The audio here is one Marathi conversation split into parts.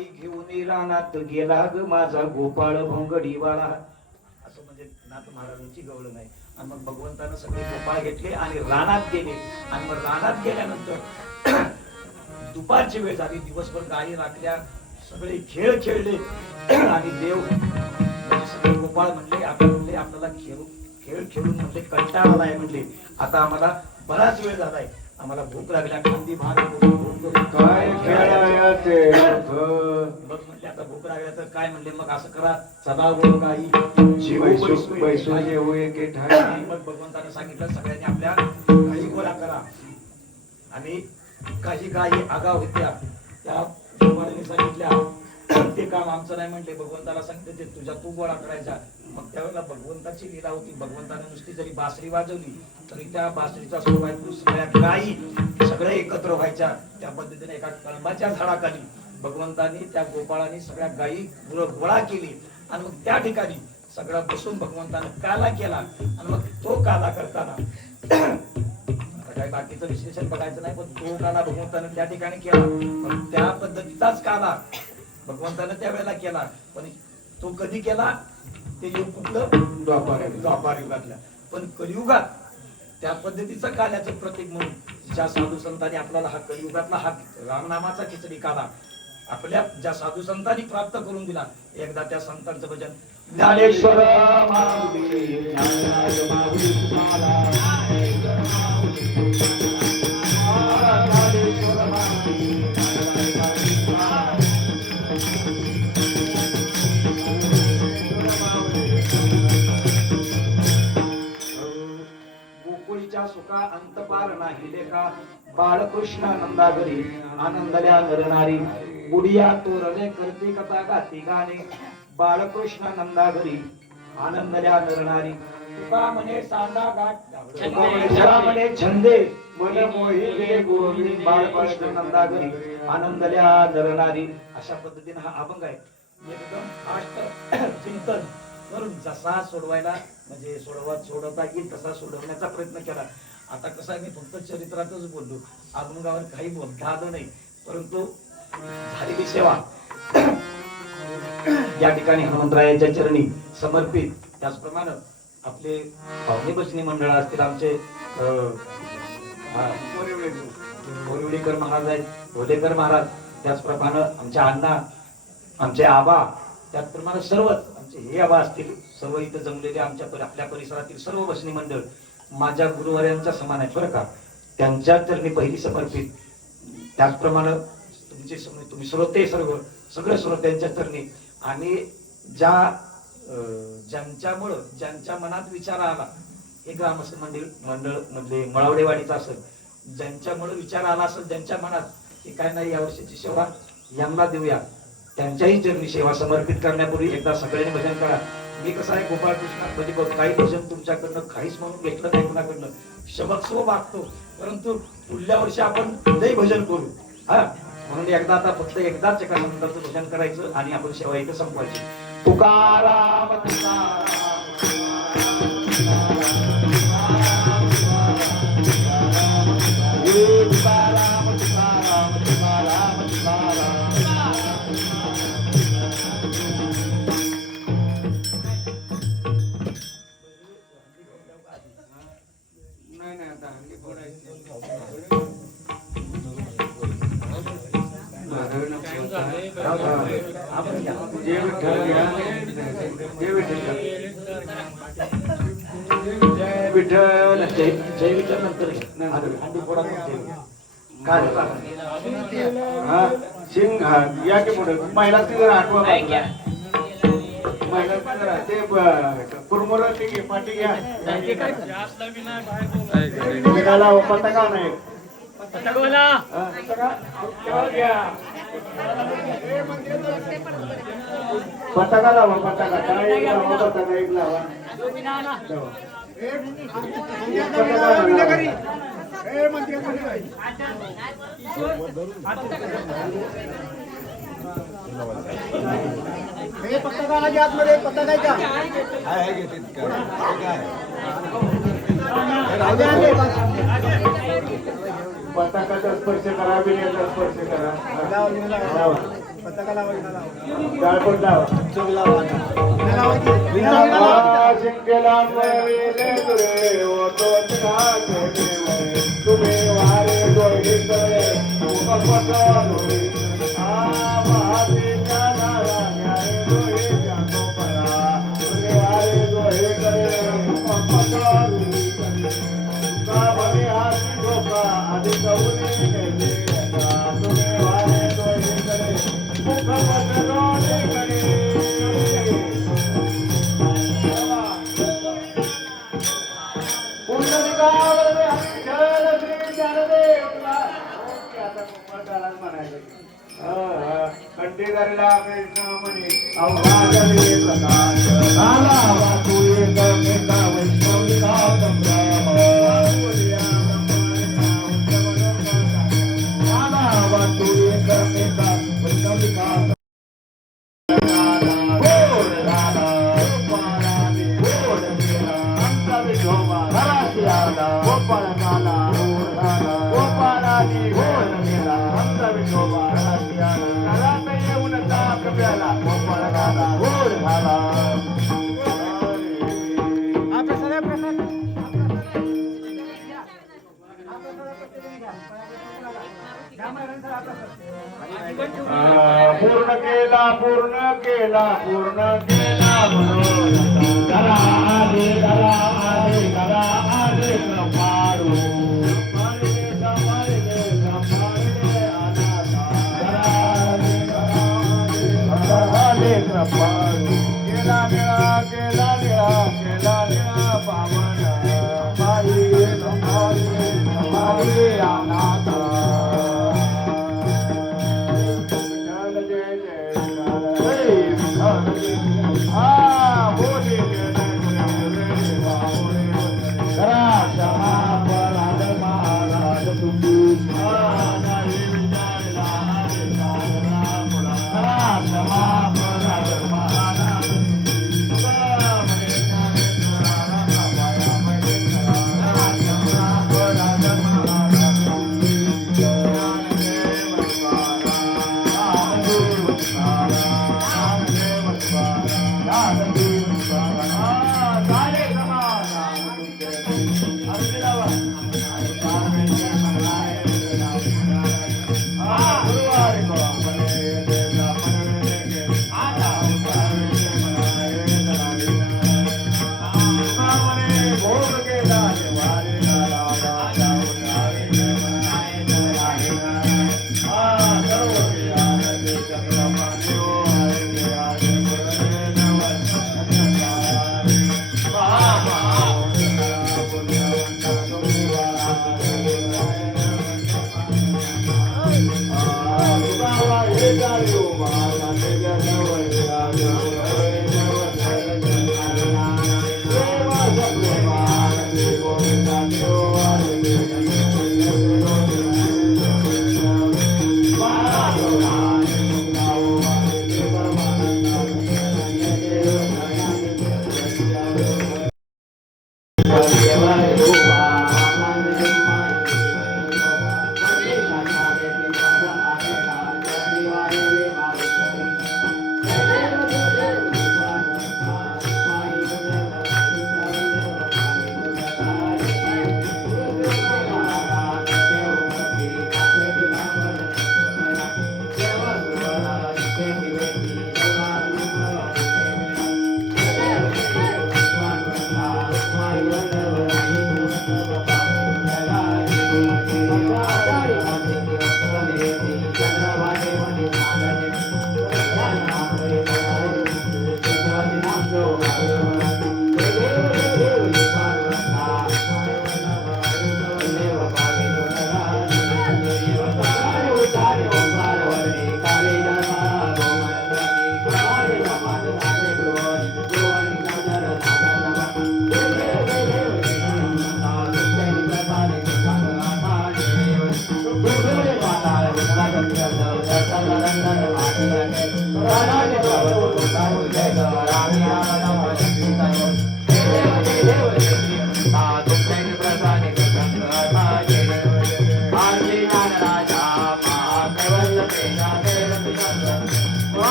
गाई घेऊन रानात गेला ग माझा गोपाळ भोंगडीवाला, असं म्हणजे नाथ महाराजांची गवळण आहे. आणि मग भगवंतानं सगळे गोपाळ घेतले आणि रानात गेले. आणि मग रानात गेल्यानंतर दुपारची वेळ झाली, दिवसभर गायी राखल्या, सगळे खेळ खेळले आणि देव सगळे गोपाळ म्हणले आपल्याला खेळ खेळून म्हणले कंटाळा आलाय, म्हणले आता आम्हाला बराच वेळ झालाय, आम्हाला भूक लागल्या, खांदी भार काय खेळायचे मग म्हणले आता भूक लागल्या तर काय, म्हणले मग असं करा, चला गो गाई मग भगवंताने सांगितलं सगळ्यांनी आपल्या गाई गोळा करा. आणि काही गायी आगाव होत्या, त्या गोपाळाने सांगितल्या ते काम आमचं नाही, म्हणले भगवंताला सांगितलं ते तुझ्या तू गोळा करायचा. मग त्यावेळेला भगवंताची लीला होती, भगवंताने नुसती जरी बासरी वाजवली तरी त्या बासरीचा स्वर ऐकून सगळ्या गायी सगळे एकत्र व्हायच्या. त्या पद्धतीने एका कळंबाच्या झाडाखाली भगवंतानी त्या गोपाळाने सगळ्या गायी गोळा केली आणि मग त्या ठिकाणी सगळं बसून भगवंतानं काला केला. आणि मग तो काला करताना काही बाकीचं विश्लेषण बघायचं नाही, पण तो काला भगवंतानं त्या ठिकाणी केला. पण त्या पद्धतीचाच काला भगवंतानं त्यावेळेला केला. पण तो कधी केला ते युग कुठलं, द्वापार युगातल्या. पण कलियुगात त्या पद्धतीचं काल्याचं प्रतीक म्हणून ज्या साधू संतांनी आपल्याला हा कलियुगातला हा रामनामाचा खिचडी काला आपल्या ज्या साधू संतांनी प्राप्त करून दिला, एकदा त्या संतांचं भजन ज्ञानेश्वर गोकुळीच्या सुखा अंतपार नाही लेखा, बाळकृष्ण नंदागरी आनंदल्या नरनारी, बुडिया तोरणे करते कथा गाती गाणे, बाळकृष्ण नंदागरी आनंदल्या नरनारी, तुका म्हणे सांदा गाठ म्हणे छंदे मन मोहिले गोविंद, बाळकृष्ण नंदागरी आनंदल्या नरनारी. अशा पद्धतीने हा अभंग आहे. एकदम आष्ट चिंतन करून जसा सोडवायला म्हणजे सोडवता येईल तसा सोडवण्याचा प्रयत्न केला. आता कसं आहे, मी फक्त चरित्रातच बोललो, अभंगावर काही बोलता आलं नाही, परंतु झालेली सेवा या ठिकाणी हनुमंतरायाच्या चरणी समर्पित. त्याचप्रमाणे आपले पाहुणे बसणी मंडळ असतील, आमचे बोरिवलीकर महाराज आहेत, भोलेकर महाराज, त्याचप्रमाणे आमच्या अण्णा, आमचे आबा, त्याचप्रमाणे सर्वच आमचे हे आबा असतील, सर्व इथं जमलेले आपल्या परिसरातील सर्व बसणी मंडळ माझ्या गुरुवार्यांच्या समान आहे बरं का, त्यांच्या चरणी पहिली समर्पित. त्याचप्रमाणे तुम्ही श्रोते सगळे श्रोत्यांच्या चरणी. आणि ज्यांच्या मनात विचार आला, हे ग्रामस्थ मंडळ मधले मळवडेवाडीचा असेल, ज्यांच्यामुळे विचार आला असेल ज्यांच्या मनात की काय नाही या वर्षीची सेवा यांना देऊया, त्यांच्याही चरणी सेवा समर्पित करण्यापूर्वी एकदा सगळ्यांनी भजन करा. मी कसं आहे, गोपाळकृष्ण म्हणजे काही भजन तुमच्याकडनं काहीच म्हणून घेतलं नाही कुणाकडनं, क्षमस्व मागतो, परंतु पुढल्या वर्षी आपण लय भजन करू. हा म्हणून एकदा आता फक्त एकदाच एका संतांचं भजन करायचं आणि आपण सेवा इथं संपवायची. तुकाराम विठ्ठल जय विठ्ठल नंतर सिंग या की पुढे महिला जरा आठवा महिला जरा ते कुरमुर पाठी घ्या पताका नाही पताका लावा पताका एक लावा पताका आतमध्ये पताका का पताकाचा स्पर्श करा बिर्याचा स्पर्श करा लावा. जाळपोळ लावा. शिंकेला मरेले तुरे ओतो तिघाचे देव. तुम्ही वारे डोळे तळे उपपटा डोळे. महादेच्या नारायणे डोळे जातो परा. तुम्ही वारे डोळे तळे उपपटा डोळे. तुका भले हाती धोका आधी कवले गेले. तुम्ही वारे डोळे तळे उपपटा डोळे कडे. कंटेकरला कृष्ण म्हणे अवघाजले प्रकाश. आला वाटू एक मेघा वैष्णविका संभ्रम. आला वाटू एक मेघा वैष्णविका संभ्रम. पूर्ण केला म्हणून करा आले कपाळू. केला निळा पावन बाई संभाळी अनाथ.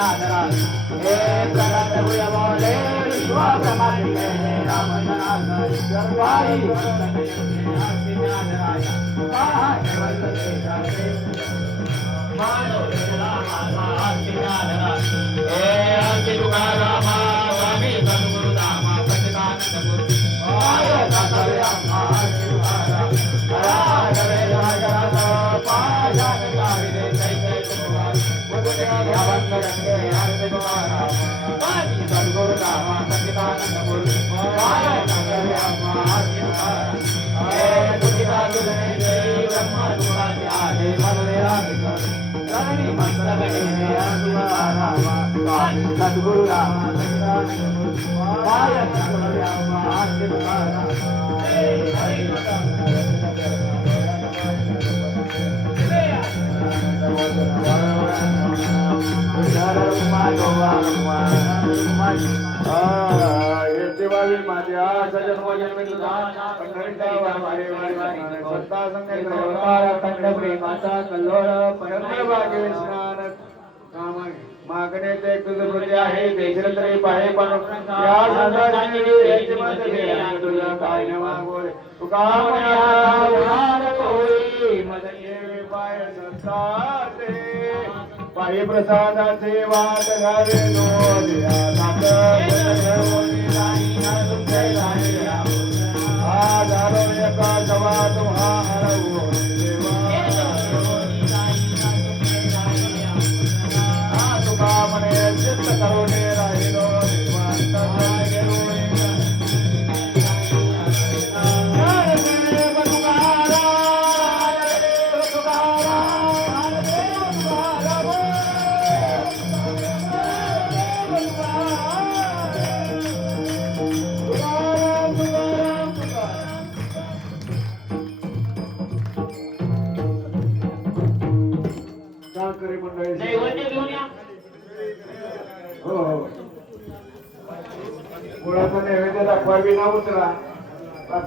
ज्ञानराज हे प्रगट गुण बोले विश्वासमाधी रामचंद्र सर्वाई ज्ञानराज सद्गुरु माझ्या सजन्म जन्मी तुझा खंड प्रेमाचा कल्लोळ परमभाग्य स्नान मागणे ते तुझं कृती आहे देशील तरी पाहे पण या संसाराची तुझं काय न मागोरे तुका होई मद येवे पाय संसाते पायी प्रसादाचे वाट घावे दोरिया नाथ झालो एका जवा तुम्हा हरवो तुका म्हणे चित्त करुणे राहिलो मुळाचा नैवेद्य दाखवा विना उतरा